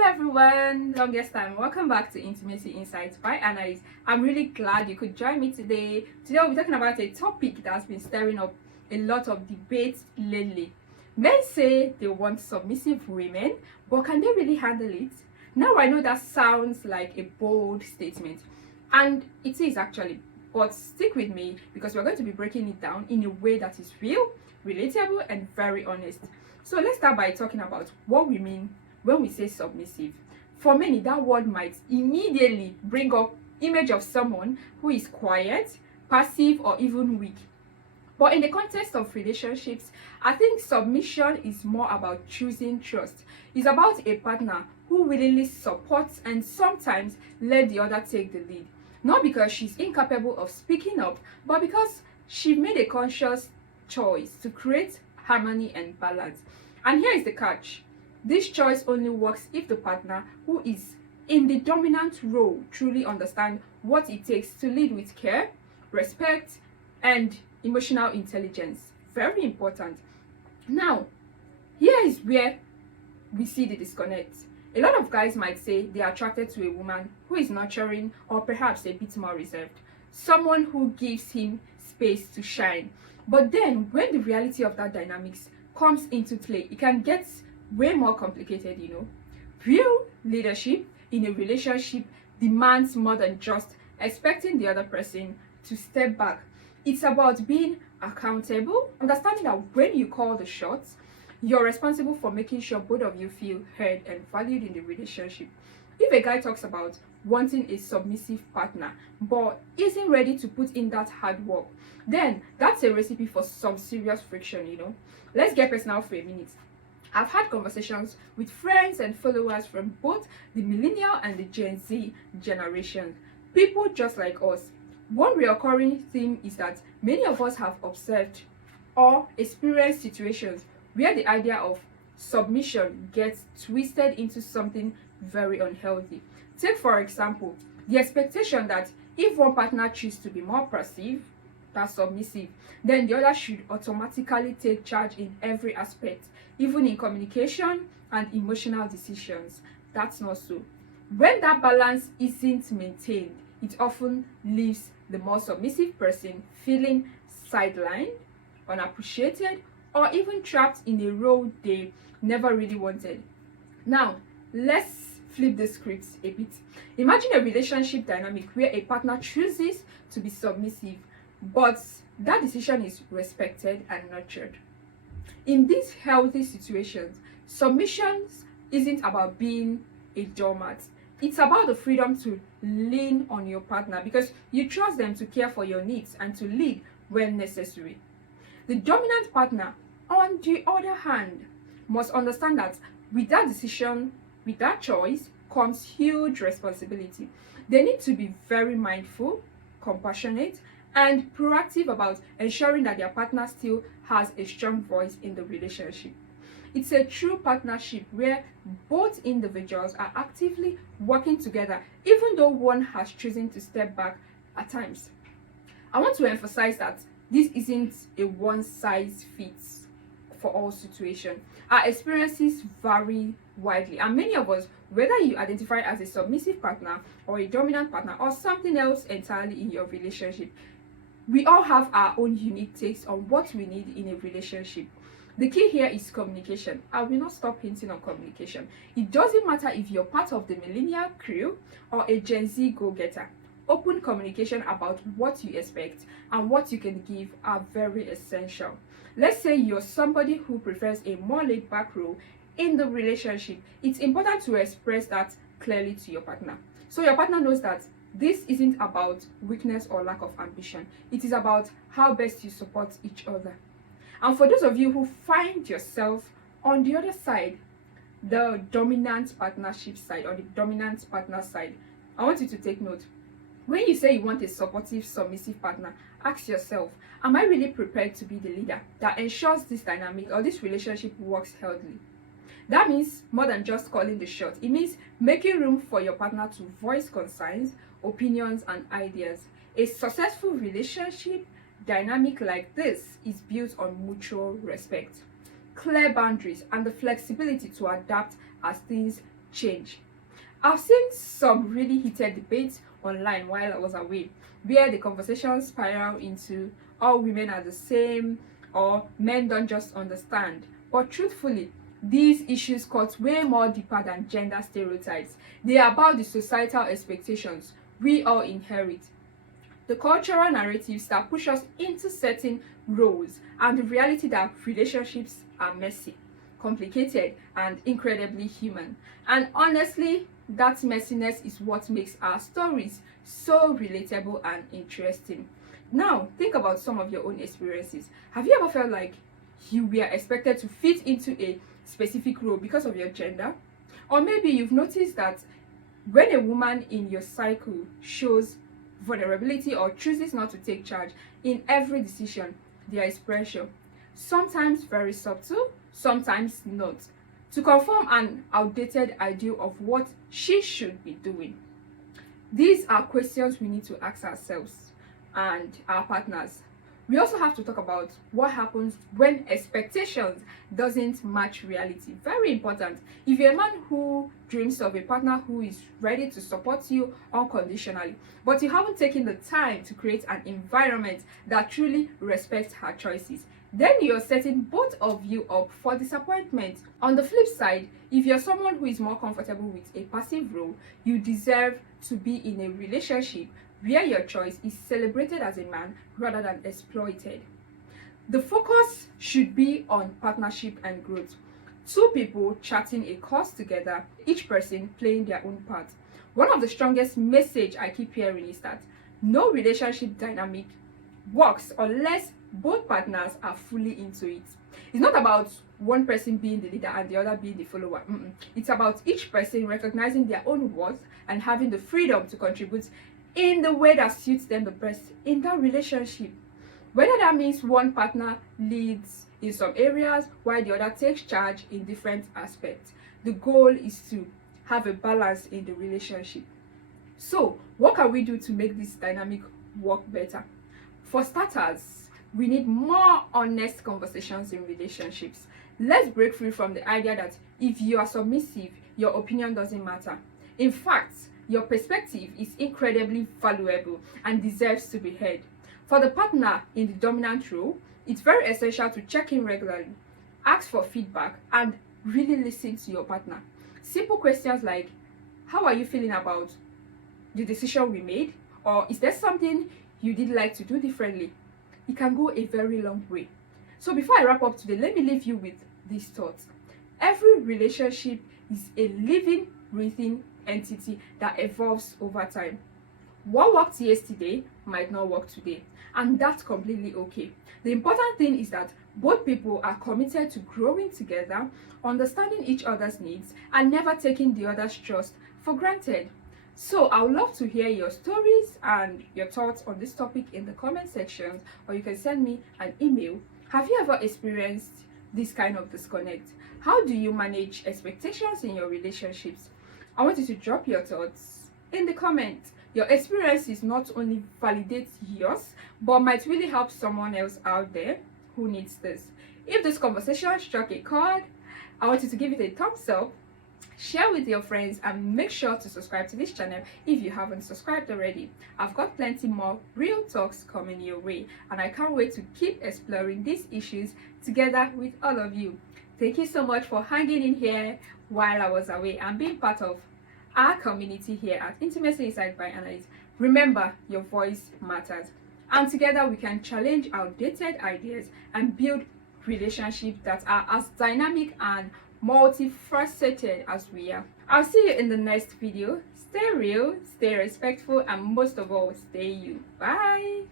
Hello everyone, longest time. Welcome back to Intimacy Insights by Anais. I'm really glad you could join me today. Today we'll be talking about a topic that's been stirring up a lot of debates lately. Men say they want submissive women, but can they really handle it? Now I know that sounds like a bold statement, and it is actually, but stick with me because we're going to be breaking it down in a way that is real, relatable, and very honest. So let's start by talking about what we mean when we say submissive. For many, that word might immediately bring up image of someone who is quiet, passive, or even weak. But in the context of relationships, I think submission is more about choosing trust. It's about a partner who willingly supports and sometimes let the other take the lead. Not because she's incapable of speaking up, but because she made a conscious choice to create harmony and balance. And here is the catch. This choice only works if the partner who is in the dominant role truly understands what it takes to lead with care, respect, and emotional intelligence. Very important. Now, here is where we see the disconnect. A lot of guys might say they are attracted to a woman who is nurturing or perhaps a bit more reserved, someone who gives him space to shine. But then, when the reality of that dynamics comes into play, it can get way more complicated. Real leadership in a relationship demands more than just expecting the other person to step back. It's about being accountable, understanding that when you call the shots, you're responsible for making sure both of you feel heard and valued in the relationship. If a guy talks about wanting a submissive partner but isn't ready to put in that hard work, then that's a recipe for some serious friction. Let's get personal for a minute. I've had conversations with friends and followers from both the millennial and the Gen Z generations, people just like us. One recurring theme is that many of us have observed or experienced situations where the idea of submission gets twisted into something very unhealthy. Take, for example, the expectation that if one partner chooses to be more passive, that's submissive, then the other should automatically take charge in every aspect, even in communication and emotional decisions. That's not so. When that balance isn't maintained, it often leaves the more submissive person feeling sidelined, unappreciated, or even trapped in a role they never really wanted. Now, let's flip the script a bit. Imagine a relationship dynamic where a partner chooses to be submissive, but that decision is respected and nurtured. In these healthy situations, submission isn't about being a doormat. It's about the freedom to lean on your partner because you trust them to care for your needs and to lead when necessary. The dominant partner, on the other hand, must understand that with that decision, with that choice, comes huge responsibility. They need to be very mindful, compassionate, and proactive about ensuring that their partner still has a strong voice in the relationship. It's a true partnership where both individuals are actively working together, even though one has chosen to step back at times. I want to emphasize that this isn't a one-size-fits for all situations. Our experiences vary widely, and many of us, whether you identify as a submissive partner or a dominant partner or something else entirely in your relationship, we all have our own unique takes on what we need in a relationship. The key here is communication. I will not stop hinting on communication. It doesn't matter if you're part of the millennial crew or a Gen Z go-getter. Open communication about what you expect and what you can give are very essential. Let's say you're somebody who prefers a more laid-back role in the relationship. It's important to express that clearly to your partner, so your partner knows that this isn't about weakness or lack of ambition. It is about how best you support each other. And for those of you who find yourself on the other side, the dominant partnership side or the dominant partner side, I want you to take note. When you say you want a supportive, submissive partner, ask yourself, am I really prepared to be the leader that ensures this dynamic or this relationship works healthily? That means more than just calling the shot. It means making room for your partner to voice concerns, opinions, and ideas. A successful relationship dynamic like this is built on mutual respect, clear boundaries, and the flexibility to adapt as things change. I've seen some really heated debates online while I was away, where the conversation spiral into all women are the same or men don't just understand. But truthfully, these issues cut way more deeper than gender stereotypes. They are about the societal expectations we all inherit, the cultural narratives that push us into certain roles, and the reality that relationships are messy, complicated, and incredibly human. And honestly, that messiness is what makes our stories so relatable and interesting. Now, think about some of your own experiences. Have you ever felt like you were expected to fit into a specific role because of your gender? Or maybe you've noticed that when a woman in your cycle shows vulnerability or chooses not to take charge in every decision, there is pressure, sometimes very subtle, sometimes not, to conform an outdated ideal of what she should be doing. These are questions we need to ask ourselves and our partners. We also have to talk about what happens when expectations doesn't match reality. Very important. If you're a man who dreams of a partner who is ready to support you unconditionally, but you haven't taken the time to create an environment that truly respects her choices, then you're setting both of you up for disappointment. On the flip side, if you're someone who is more comfortable with a passive role, you deserve to be in a relationship where your choice is celebrated as a man rather than exploited. The focus should be on partnership and growth. Two people charting a course together, each person playing their own part. One of the strongest message I keep hearing is that no relationship dynamic works unless both partners are fully into it. It's not about one person being the leader and the other being the follower. It's about each person recognizing their own worth and having the freedom to contribute in the way that suits them the best in that relationship. Whether that means one partner leads in some areas while the other takes charge in different aspects. The goal is to have a balance in the relationship. So, what can we do to make this dynamic work better? For starters, we need more honest conversations in relationships. Let's break free from the idea that if you are submissive, your opinion doesn't matter. In fact, your perspective is incredibly valuable and deserves to be heard. For the partner in the dominant role, it's very essential to check in regularly, ask for feedback, and really listen to your partner. Simple questions like, how are you feeling about the decision we made? Or is there something you did like to do differently? It can go a very long way. So before I wrap up today, let me leave you with these thoughts. Every relationship is a living, breathing entity that evolves over time. What worked yesterday might not work today, and that's completely okay. The important thing is that both people are committed to growing together, understanding each other's needs, and never taking the other's trust for granted. So I would love to hear your stories and your thoughts on this topic in the comment section, or you can send me an email. Have you ever experienced this kind of disconnect? How do you manage expectations in your relationships? I want you to drop your thoughts in the comments. Your experiences not only validate yours, but might really help someone else out there who needs this. If this conversation struck a chord, I want you to give it a thumbs up, share with your friends, and make sure to subscribe to this channel if you haven't subscribed already. I've got plenty more real talks coming your way, and I can't wait to keep exploring these issues together with all of you. Thank you so much for hanging in here while I was away and being part of our community here at Intimacy Insight by Annalise. Remember, your voice matters, and together we can challenge outdated ideas and build relationships that are as dynamic and multifaceted as we are. I'll see you in the next video. Stay real, stay respectful, and most of all, stay you. Bye.